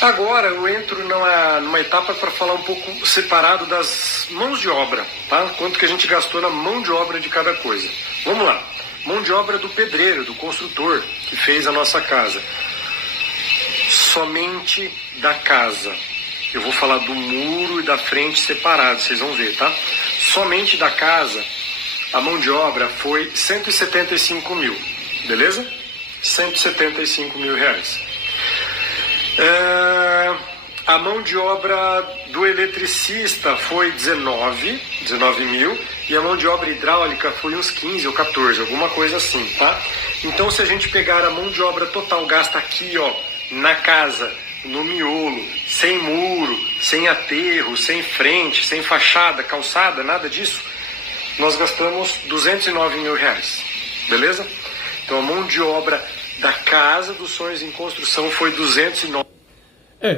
Agora eu entro numa etapa para falar um pouco separado das mãos de obra, tá? Quanto que a gente gastou na mão de obra de cada coisa. Vamos lá. Mão de obra do pedreiro, do construtor que fez a nossa casa. Somente da casa. Eu vou falar do muro e da frente separados, vocês vão ver, tá? Somente da casa, a mão de obra foi 175 mil, beleza? 175 mil reais. A mão de obra do eletricista foi 19 mil, e a mão de obra hidráulica foi uns 15 ou 14, alguma coisa assim, tá? Então, se a gente pegar a mão de obra total gasta aqui, ó, na casa, no miolo, sem muro, sem aterro, sem frente, sem fachada, calçada, nada disso, nós gastamos 209 mil reais, beleza? Então, a mão de obra da Casa dos Sonhos em Construção foi 209.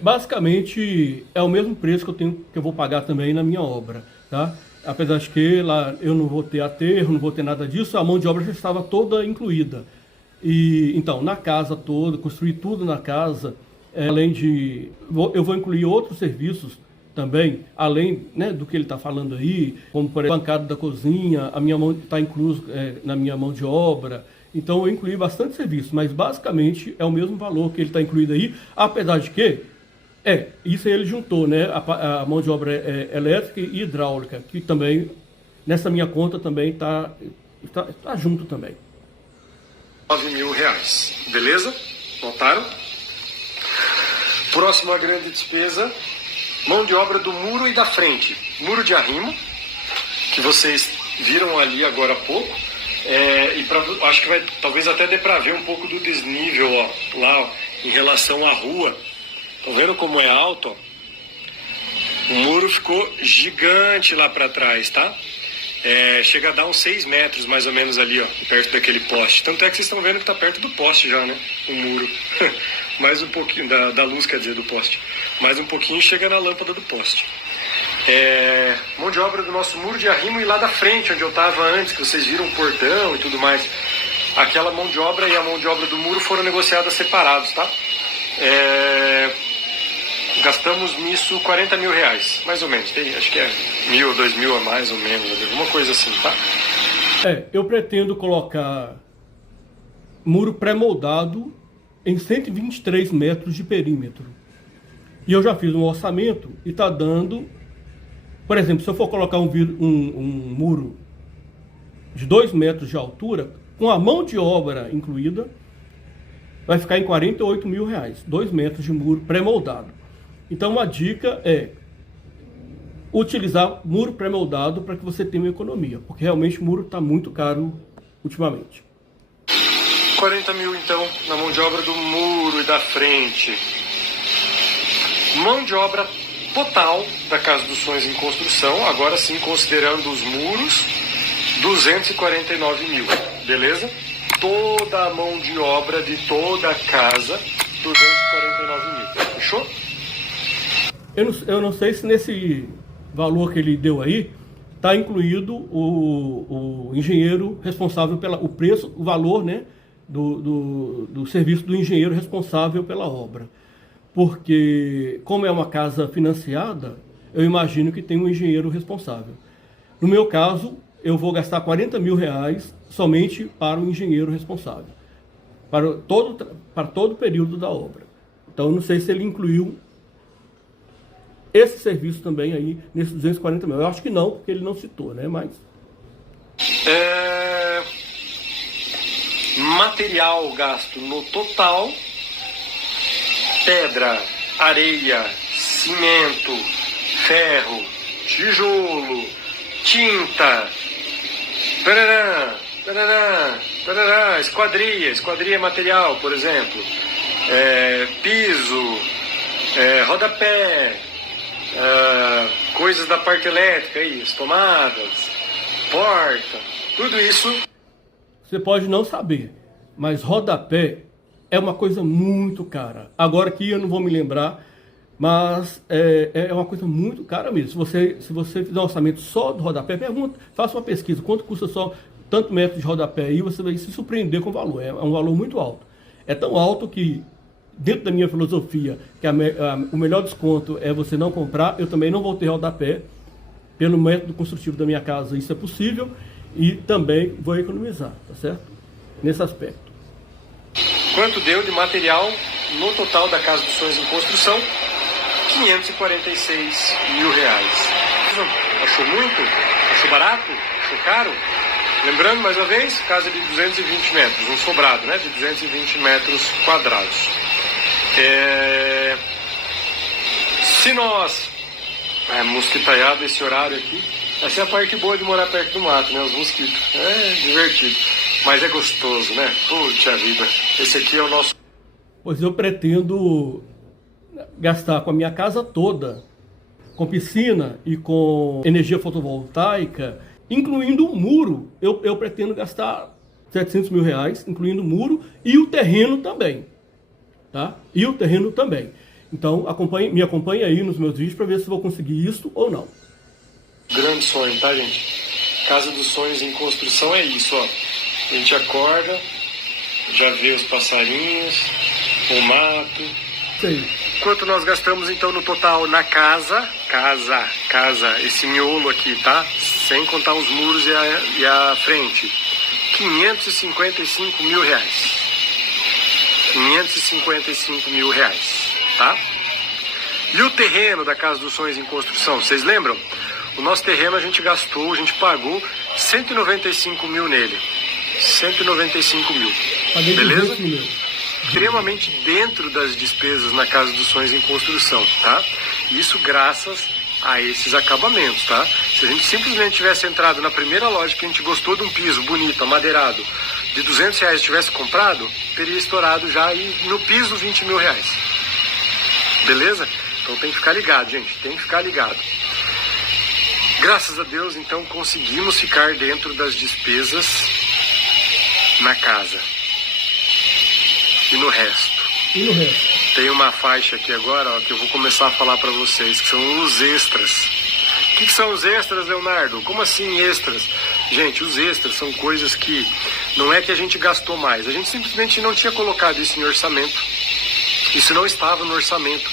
Basicamente é o mesmo preço que eu vou pagar também na minha obra, tá? Apesar de que lá eu não vou ter aterro, não vou ter nada disso, a mão de obra já estava toda incluída. E então, na casa toda, construir tudo na casa, além de... eu vou incluir outros serviços também, além, né, do que ele está falando aí, como por exemplo, bancada da cozinha, a minha mão está incluso na minha mão de obra. Então eu incluí bastante serviço, mas basicamente é o mesmo valor que ele está incluído aí, apesar de que, isso aí ele juntou, né, a mão de obra elétrica e hidráulica, que também, nessa minha conta também tá junto também. 9 mil reais, beleza? Notaram? Próxima grande despesa, mão de obra do muro e da frente. Muro de arrimo, que vocês viram ali agora há pouco. Acho que talvez até dê para ver um pouco do desnível, ó, lá, ó, em relação à rua. Estão vendo como é alto? Ó? O muro ficou gigante lá para trás, tá? Chega a dar uns 6 metros mais ou menos ali, ó, perto daquele poste. Tanto é que vocês estão vendo que está perto do poste já, né? O muro. Mais um pouquinho, da luz, quer dizer, do poste. Mais um pouquinho chega na lâmpada do poste. Mão de obra do nosso muro de arrimo e lá da frente, onde eu estava antes, que vocês viram o portão e tudo mais. Aquela mão de obra e a mão de obra do muro foram negociadas separados, tá? Gastamos nisso 40 mil reais, mais ou menos. Acho que é 1.000 ou 2.000 a mais ou menos, alguma coisa assim, tá? Eu pretendo colocar muro pré-moldado em 123 metros de perímetro. E eu já fiz um orçamento e está dando... Por exemplo, se eu for colocar um muro de 2 metros de altura, com a mão de obra incluída, vai ficar em 48 mil reais. 2 metros de muro pré-moldado. Então, uma dica é utilizar muro pré-moldado para que você tenha uma economia, porque realmente o muro está muito caro ultimamente. 40 mil, então, na mão de obra do muro e da frente. Mão de obra total da Casa dos Sonhos em Construção, agora sim considerando os muros, 249 mil, beleza? Toda a mão de obra de toda a casa, 249 mil, fechou? Eu não sei se nesse valor que ele deu aí, está incluído o engenheiro responsável o preço, o valor, né, do serviço do engenheiro responsável pela obra. Porque, como é uma casa financiada, eu imagino que tem um engenheiro responsável. No meu caso, eu vou gastar 40 mil reais somente para o engenheiro responsável, para todo o período da obra. Então, eu não sei se ele incluiu esse serviço também aí nesses 240 mil. Eu acho que não, porque ele não citou, né? Mas... Material gasto no total... Pedra, areia, cimento, ferro, tijolo, tinta, esquadria material, por exemplo, piso, rodapé, coisas da parte elétrica, aí, as tomadas, porta, tudo isso. Você pode não saber, mas rodapé é uma coisa muito cara. Agora aqui eu não vou me lembrar, mas é uma coisa muito cara mesmo. Se você fizer um orçamento só do rodapé, faça uma pesquisa, quanto custa só tanto metro de rodapé aí, você vai se surpreender com o valor. É um valor muito alto. É tão alto que dentro da minha filosofia, que o melhor desconto é você não comprar, eu também não vou ter rodapé. Pelo método construtivo da minha casa, isso é possível, e também vou economizar, tá certo? Nesse aspecto. Quanto deu de material no total da Casa dos Sonhos em construção? 546 mil reais. Achou muito? Achou barato? Achou caro? Lembrando, mais uma vez, casa de 220 metros, um sobrado, né? De 220 metros quadrados. Se nós... mosquitaiado esse horário aqui. Essa é a parte boa de morar perto do mato, né? Os mosquitos. É divertido. Mas é gostoso, né? Puxa vida. Esse aqui é o nosso... Pois eu pretendo gastar com a minha casa toda, com piscina e com energia fotovoltaica, incluindo o muro. Eu pretendo gastar 700 mil reais, incluindo o muro e o terreno também. Tá? E o terreno também. Então, me acompanhe aí nos meus vídeos para ver se vou conseguir isso ou não. Grande sonho, tá, gente? Casa dos Sonhos em construção é isso, ó. A gente acorda, já vê os passarinhos, o mato. Sim. Quanto nós gastamos, então, no total na casa, esse miolo aqui, tá? Sem contar os muros e a frente. 555 mil reais. 555 mil reais. Tá? E o terreno da Casa dos Sonhos em construção, vocês lembram? O nosso terreno a gente pagou 195 mil nele. 195 mil. Paguei beleza? Mil. Extremamente dentro das despesas na Casa dos Sonhos em construção, tá? Isso graças a esses acabamentos, tá? Se a gente simplesmente tivesse entrado na primeira loja que a gente gostou de um piso bonito, amadeirado, de 200 reais tivesse comprado, teria estourado já e no piso 20 mil reais. Beleza? Então tem que ficar ligado, gente. Tem que ficar ligado. Graças a Deus, então, conseguimos ficar dentro das despesas na casa. E no resto. Tem uma faixa aqui agora, ó, que eu vou começar a falar para vocês, que são os extras. O que são os extras, Leonardo? Como assim extras? Gente, os extras são coisas que não é que a gente gastou mais. A gente simplesmente não tinha colocado isso em orçamento. Isso não estava no orçamento.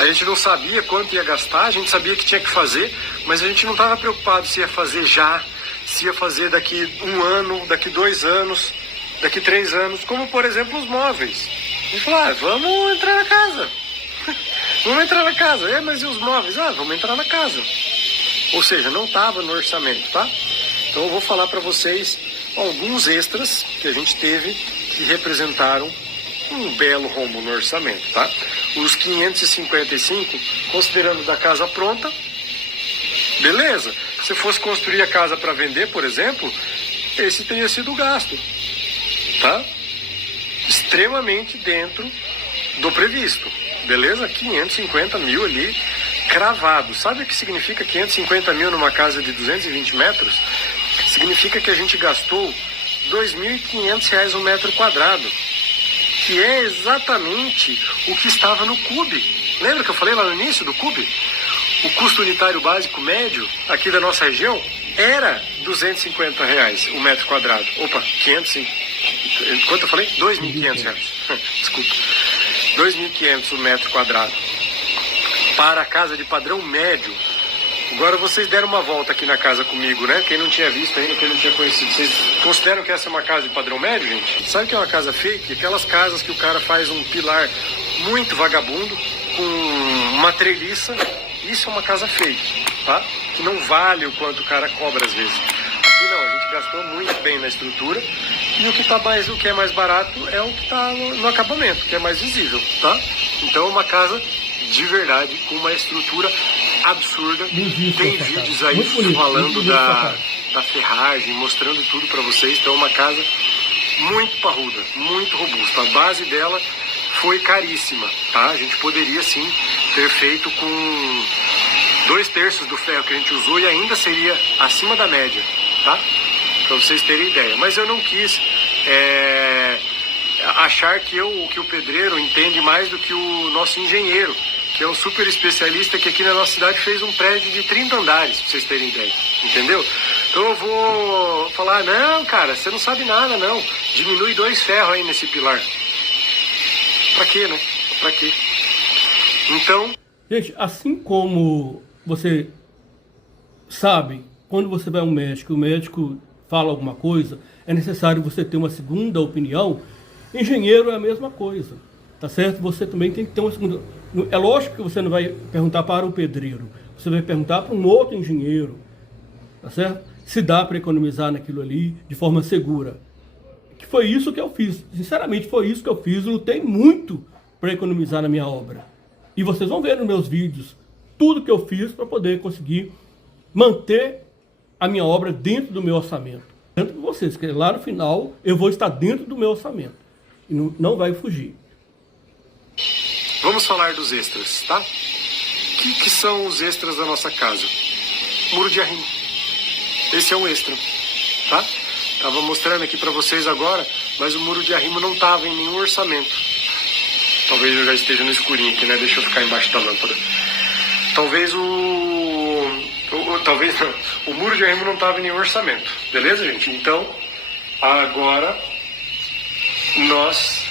A gente não sabia quanto ia gastar, a gente sabia que tinha que fazer, mas a gente não estava preocupado se ia fazer já, se ia fazer daqui 1 ano, daqui 2 anos, daqui 3 anos, como por exemplo os móveis. A gente falou, vamos entrar na casa. Vamos entrar na casa. Mas e os móveis? Vamos entrar na casa. Ou seja, não estava no orçamento, tá? Então eu vou falar para vocês alguns extras que a gente teve que representaram um belo rombo no orçamento, tá? Os 555, considerando da casa pronta, beleza. Se fosse construir a casa para vender, por exemplo, esse teria sido o gasto, tá? Extremamente dentro do previsto, beleza? 550 mil ali, cravado. Sabe o que significa 550 mil numa casa de 220 metros? Significa que a gente gastou R$ 2.500 um metro quadrado, que é exatamente o que estava no CUB. Lembra que eu falei lá no início do CUB? O custo unitário básico médio aqui da nossa região era R$ 250 um metro quadrado. Opa, 500, quanto eu falei? R$ 2.500. Desculpa. 2.500 um metro quadrado. Para a casa de padrão médio. Agora vocês deram uma volta aqui na casa comigo, né? Quem não tinha visto ainda, quem não tinha conhecido. Vocês consideram que essa é uma casa de padrão médio, gente? Sabe o que é uma casa fake? Aquelas casas que o cara faz um pilar muito vagabundo, com uma treliça. Isso é uma casa fake, tá? Que não vale o quanto o cara cobra às vezes. Aqui não, a gente gastou muito bem na estrutura. E o que é mais barato é o que está no acabamento, que é mais visível, tá? Então é uma casa de verdade, com uma estrutura absurda. Tem vídeos aí falando da ferragem, mostrando tudo para vocês. Então é uma casa muito parruda, muito robusta. A base dela foi caríssima, tá? A gente poderia sim ter feito com 2/3 do ferro que a gente usou e ainda seria acima da média, tá? Para vocês terem ideia. Mas eu não quis achar que o pedreiro entende mais do que o nosso engenheiro, que é um super especialista que aqui na nossa cidade fez um prédio de 30 andares, pra vocês terem ideia, entendeu? Então eu vou falar, não, cara, você não sabe nada, não. Diminui 2 ferros aí nesse pilar. Pra quê, né? Pra quê? Então... Gente, assim como você sabe, quando você vai ao médico, o médico fala alguma coisa, é necessário você ter uma segunda opinião, engenheiro é a mesma coisa, tá certo? Você também tem que ter uma segunda... É lógico que você não vai perguntar para o pedreiro, você vai perguntar para um outro engenheiro, tá certo? Se dá para economizar naquilo ali de forma segura. Que foi isso que eu fiz, sinceramente foi isso que eu fiz, eu lutei muito para economizar na minha obra. E vocês vão ver nos meus vídeos tudo que eu fiz para poder conseguir manter a minha obra dentro do meu orçamento. Tanto que vocês, que lá no final eu vou estar dentro do meu orçamento. E não vai fugir. Vamos falar dos extras, tá? O que são os extras da nossa casa? Muro de arrimo. Esse é um extra, tá? Tava mostrando aqui para vocês agora, mas o muro de arrimo não tava em nenhum orçamento. Talvez eu já esteja no escurinho aqui, né? Deixa eu ficar embaixo da lâmpada. Talvez talvez não. O muro de arrimo não estava em nenhum orçamento. Beleza, gente? Então, agora nós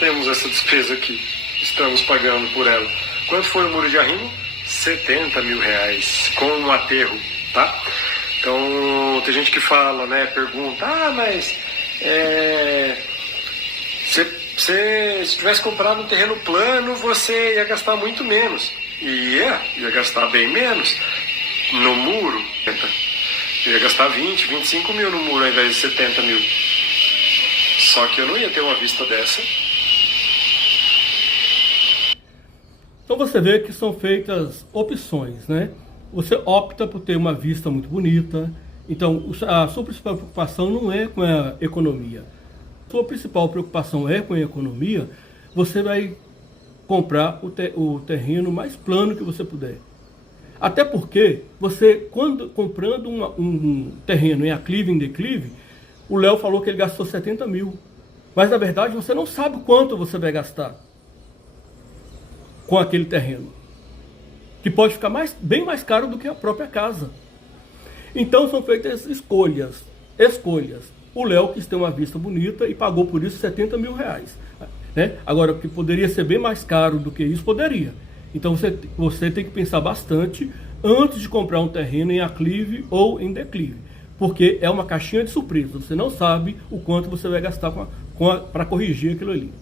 temos essa despesa aqui. Estamos pagando por ela. Quanto foi o muro de arrimo? 70 mil reais. Com um aterro, tá? Então, tem gente que fala, né? Pergunta, mas... se tivesse comprado um terreno plano, você ia gastar muito menos. Ia gastar bem menos no muro. Ia gastar 20, 25 mil no muro ao invés de 70 mil. Só que eu não ia ter uma vista dessa. Então você vê que são feitas opções, né? Você opta por ter uma vista muito bonita. Então a sua principal preocupação não é com a economia. A sua principal preocupação é com a economia. Você vai comprar o terreno mais plano que você puder. Até porque você, comprando um terreno em aclive e em declive, o Léo falou que ele gastou 70 mil. Mas na verdade você não sabe quanto você vai gastar com aquele terreno, que pode ficar bem mais caro do que a própria casa. Então são feitas escolhas. O Léo quis ter uma vista bonita e pagou por isso 70 mil reais. Né? Agora, que poderia ser bem mais caro do que isso, poderia. Então você tem que pensar bastante antes de comprar um terreno em aclive ou em declive. Porque é uma caixinha de surpresa. Você não sabe o quanto você vai gastar para corrigir aquilo ali.